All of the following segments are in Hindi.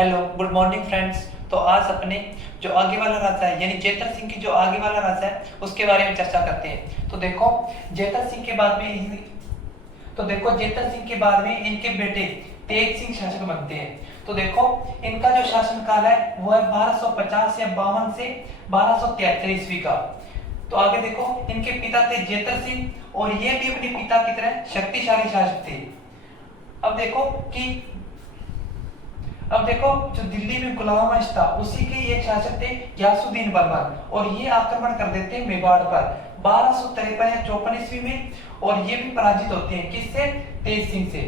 Hello good morning friends. तो आज अपने जो आगे वाला राजा है यानी जेतर सिंह की जो आगे वाला राजा है उसके बारे में चर्चा करते हैं। तो देखो जेतर सिंह के बाद में जेतर सिंह के बाद में इनके बेटे तेज सिंह शासक बनते हैं। तो देखो इनका जो शासन काल है वो है 1250 या 52 से 1273 ईस्वी का। तो आगे देखो इनके पिता थे जेतर सिंह और ये भी अपने पिता की तरह शक्तिशाली शासक थे। अब देखो जो दिल्ली में गुलाम वंश था उसी के एक शासक थे गयासुद्दीन बलबन और ये आक्रमण कर देते हैं मेवाड़ पर 1253 या 54 ईस्वी में और ये भी पराजित होते हैं किससे? तेज सिंह से।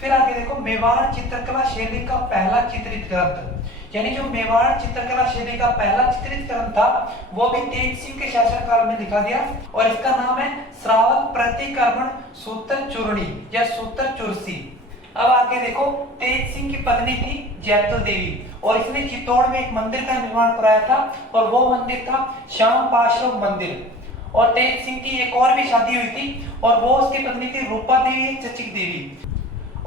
फिर आगे देखो मेवाड़ चित्रकला शैली का पहला चित्रित ग्रंथ यानी जो मेवाड़ चित्रकला शैली का पहला चित्रित ग्रंथ था वो भी तेज सिंह के शासनकाल में लिखा गया और इसका नाम है श्रावक प्रतिक्रमण सूत्र चूर्णी या सूत्र चुरसी। अब आगे देखो तेज सिंह की पत्नी थी जैतल देवी और इसने चित्तौड़ में एक मंदिर का निर्माण कराया था और वो मंदिर था श्याम पार्श्व मंदिर। और तेज सिंह की एक और भी शादी हुई थी और वो उसकी पत्नी थी रूपा देवी चचिक देवी।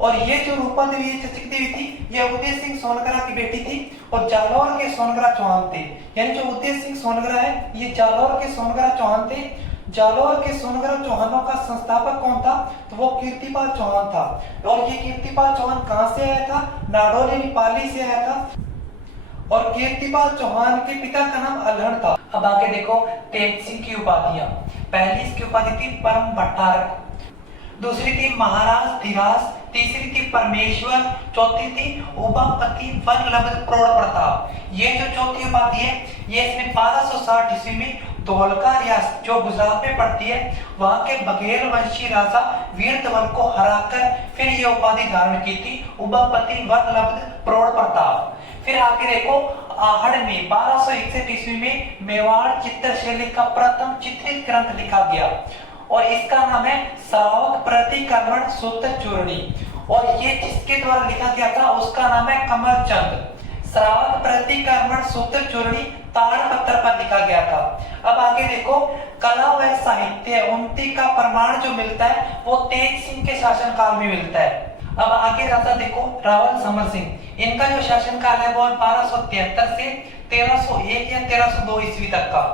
और ये जो रूपा देवी चचिक देवी थी ये उदय सिंह सोनगरा की बेटी थी और जालौर के सोनगरा चौहान थे। यानी जो उदय सिंह सोनगरा है ये जालौर के सोनगरा चौहान थे। जालौर के सोनगरा चौहानों का संस्थापक कौन था? तो वो कीर्तिपाल चौहान था। और ये कीर्तिपाल चौहान कहां से आया था? नाडोली नेपाली से आया था और कीर्तिपाल चौहान के पिता का नाम अल्हड़ था। अब आगे देखो तेज सिंह की उपाधियां। पहली इसकी उपाधि थी परम भट्टारक, दूसरी थी महाराज धीराज, तीसरी थी परमेश्वर, चौथी थी उमापति वल्लभ प्रोढ़ प्रताप। ये जो चौथी उपाधि है ये इसने 1260 ईस्वी में धोलका रियासत जो गुजरात में पड़ती है वहां के बघेल वंशी राजा वीर धवन को हराकर फिर ये उपाधि धारण की थी उमापति वल्लभ प्रोढ़ प्रताप। फिर आगे देखो आहड़ में 1261 ईस्वी में मेवाड़ चित्रशैली का प्रथम चित्रित ग्रंथ लिखा गया और इसका नाम है श्रावक प्रतिक्रमण सूत्र चूर्णी और ये जिसके द्वारा लिखा गया था उसका नाम है कमल चंद। श्रावक प्रतिक्रमण सूत्र चूर्णी ताड़पत्र पर लिखा गया था। अब आगे देखो कला व साहित्य उन्नति का प्रमाण जो मिलता है वो तेज सिंह के शासनकाल में मिलता है। अब आगे राजा देखो रावल समर सिंह, इनका जो शासनकाल है वो 1273 से 1301 या 1302 ईस्वी तक का।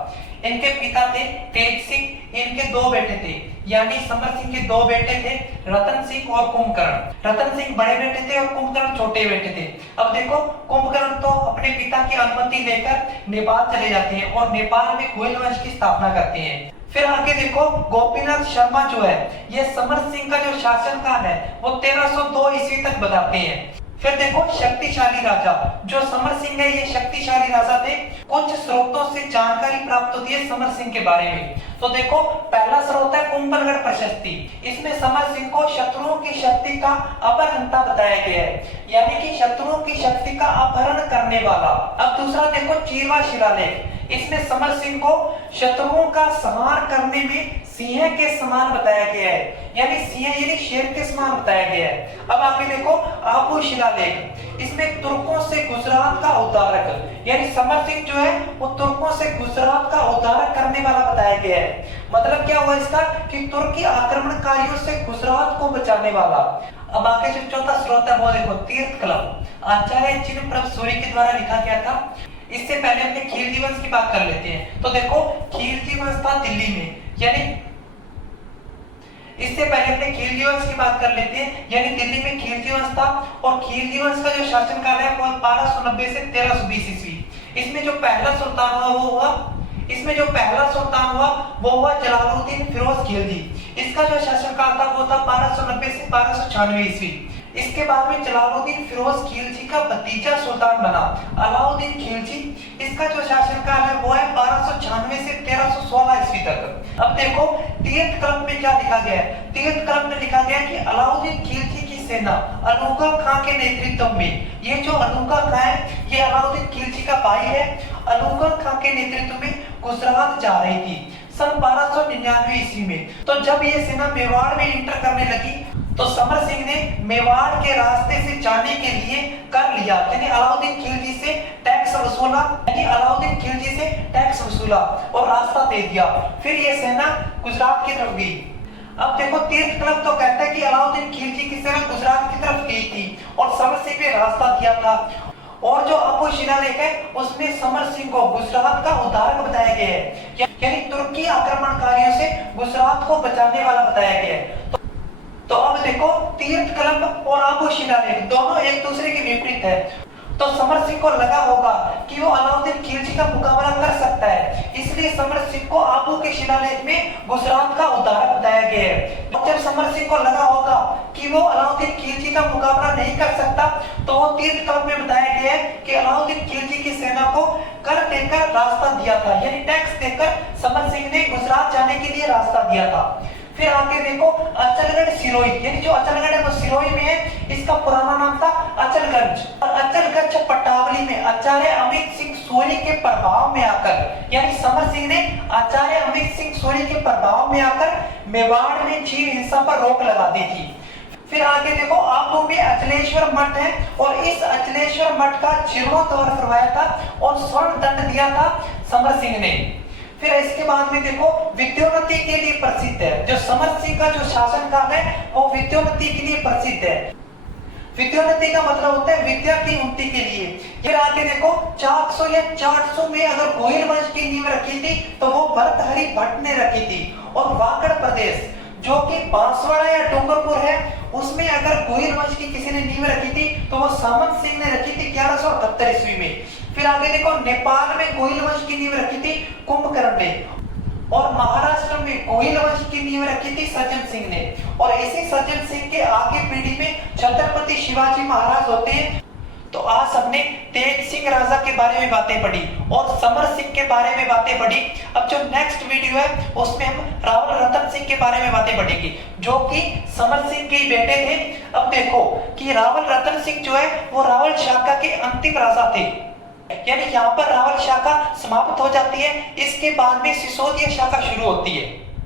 इनके पिता थे तेज सिंह, इनके दो बेटे थे यानी समर सिंह के दो बेटे थे रतन सिंह और कुंभकर्ण। रतन सिंह बड़े बेटे थे और कुंभकर्ण छोटे बेटे थे। अब देखो कुंभकर्ण तो अपने पिता की अनुमति लेकर नेपाल चले जाते हैं और नेपाल में कोयल वंश की स्थापना करते हैं। फिर आगे देखो गोपीनाथ शर्मा जो है ये समर सिंह का जो शासनकाल है वो 1302 ईस्वी तक बताते हैं। फिर देखो शक्तिशाली राजा जो समर सिंह है ये शक्तिशाली राजा थे। कुछ स्रोतों से जानकारी प्राप्त होती है समर सिंह के बारे में। तो देखो पहला स्रोत है कुंभलगढ़ प्रशस्ति, इसमें समर सिंह को शत्रुओं की शक्ति का अपहरणता बताया गया है यानी कि शत्रुओं की शक्ति का अपहरण करने वाला। अब दूसरा देखो चीरवा शिलालेख, इसमें समर सिंह को शत्रुओं का संहार करने में सिंह के समान बताया गया है यानी सिंह यानी शेर के समान बताया गया है। अब आगे देखो आबू शिलालेख, इसमें तुर्कों से गुजरात का उद्धारक यानी समर सिंह जो है वो तुर्कों से गुजरात का उद्धार करने वाला बताया गया है। मतलब क्या हुआ इसका कि तुर्की आक्रमणकारियों से गुजरात को बचाने वाला। अब आगे जो चौथा स्रोत है वो देखो तीर्थ कलम, आचार्य चिन्ह प्रभ सूरी के द्वारा लिखा गया था। इससे पहले अपने खिलजी वंश की बात कर लेते हैं। तो देखो खिलजी वंश था दिल्ली में यानी इससे पहले अपने खिलजी वंश की बात कर लेते हैं यानी दिल्ली में खिलजी वंश था और खिलजी वंश का जो शासनकाल है वो 1290 से 1320 ईस्वी। इसमें जो पहला सुल्तान हुआ वो हुआ जलालुद्दीन फिरोज खिलजी। इसका जो शासनकाल था वो था 1290 से 1296 ईस्वी। इसके बाद में जलालुद्दीन फिरोज खिलजी का भतीजा सुल्तान बना अलाउद्दीन खिलजी। इसका जो शासनकाल है वो है 1296 से 1316 ईस्वी तक। अब देखो तीर्थ कलम में क्या लिखा गया है? तीर्थ कलम में लिखा गया कि अलाउद्दीन खिलजी की सेना अनूका खां के नेतृत्व में, ये जो अनूका खां है ये अलाउद्दीन खिलजी का भाई है, अनूका खां के नेतृत्व में गुजरात जा रही थी सन 1299 ईस्वी में। तो जब ये सेना मेवाड़ में इंटर करने लगी तो समर सिंह ने मेवाड़ के रास्ते से जाने के लिए कर लिया यानी अलाउद्दीन खिलजी से टैक्स वसूला और रास्ता दे दिया। फिर ये सेना गुजरात की तरफ गई। अब देखो तीर्थ कलम तो कहता है कि अलाउद्दीन खिलजी की सेना गुजरात की तरफ गई थी और समर सिंह ने रास्ता दिया था और जो अबू शिलालेख है उसमें समर सिंह को गुजरात का उद्धारक बताया गया है, यानी तुर्की आक्रमणकारियों से गुजरात को बचाने वाला बताया गया है। तो अब देखो तीर्थ कलंब और अबू शिलालेख दोनों एक दूसरे के विपरीत है। तो समर सिंह को लगा होगा कि वो अलाउद्दीन खिलजी का मुकाबला कर सकता है, इसलिए समर सिंह को आबू के शिलालेख में गुजरात का उद्धारक बताया गया है। तो जब समर सिंह को लगा होगा कि वो अलाउद्दीन खिलजी का मुकाबला नहीं कर सकता, तो वो तीर्थ कलंब में बताया गया है कि अलाउद्दीन खिलजी की सेना को कर देकर रास्ता दिया था, यानी टैक्स देकर समर सिंह ने गुजरात जाने के लिए रास्ता दिया था। फिर आगे देखो अचलगढ़ सिरोही, यानी जो अचलगढ़ है वो सिरोही में है, इसका पुराना नाम था अचलगंज। और अचलगंज पटावली में आचार्य अमित सिंह सोरी के प्रभाव में आकर, यानी समर सिंह ने आचार्य अमित सिंह सोरी के प्रभाव में आकर मेवाड़ में जीव हिंसा पर रोक लगा दी थी। फिर आगे देखो आबू में अचलेश्वर मठ है, और इस अचलेश्वर मठ का जीर्णोद्धार करवाया था और स्वर्ण दंड दिया था समर सिंह ने। फिर इसके बाद में देखो विद्योन्नति के लिए प्रसिद्ध है, जो समर सिंह का जो शासनकाल है वो विद्योन्नति के लिए प्रसिद्ध है। विद्योन्नति का मतलब होता है विद्या की उन्नति के लिए। फिर आगे देखो 400 या 400 में अगर गोहिल वंश की नींव रखी थी तो वो भर्तहरि भट्ट ने रखी थी। और वागड़ प्रदेश जो कि बांसवाड़ा या डूंगरपुर है, उसमें अगर गोहिल वंश की किसी ने नींव रखी थी तो वो सामंत सिंह ने रखी थी 1178 ईस्वी में। फिर आगे देखो नेपाल में गोहिल वंश की नींव रखी थी कुंभकर्ण ने, और महाराष्ट्र में गोहिल वंश की नींव रखी थी सज्जन सिंह ने। और इसी सज्जन सिंह के आगे पीढ़ी में छत्रपति शिवाजी महाराज होते हैं। तो आज हमने तेज सिंह राजा के बारे में बातें पढ़ी और समर सिंह के बारे में बातें पढ़ी। अब जो नेक्स्ट वीडियो है उसमें हम रावल रतन सिंह के बारे में बातें पढ़ेंगे, जो कि समर सिंह के बेटे थे। अब देखो कि रावल रतन सिंह जो है वो रावल शाखा के अंतिम राजा थे, यानी यहाँ पर रावल शाखा समाप्त हो जाती है, इसके बाद में सिसोदिया शाखा शुरू होती है।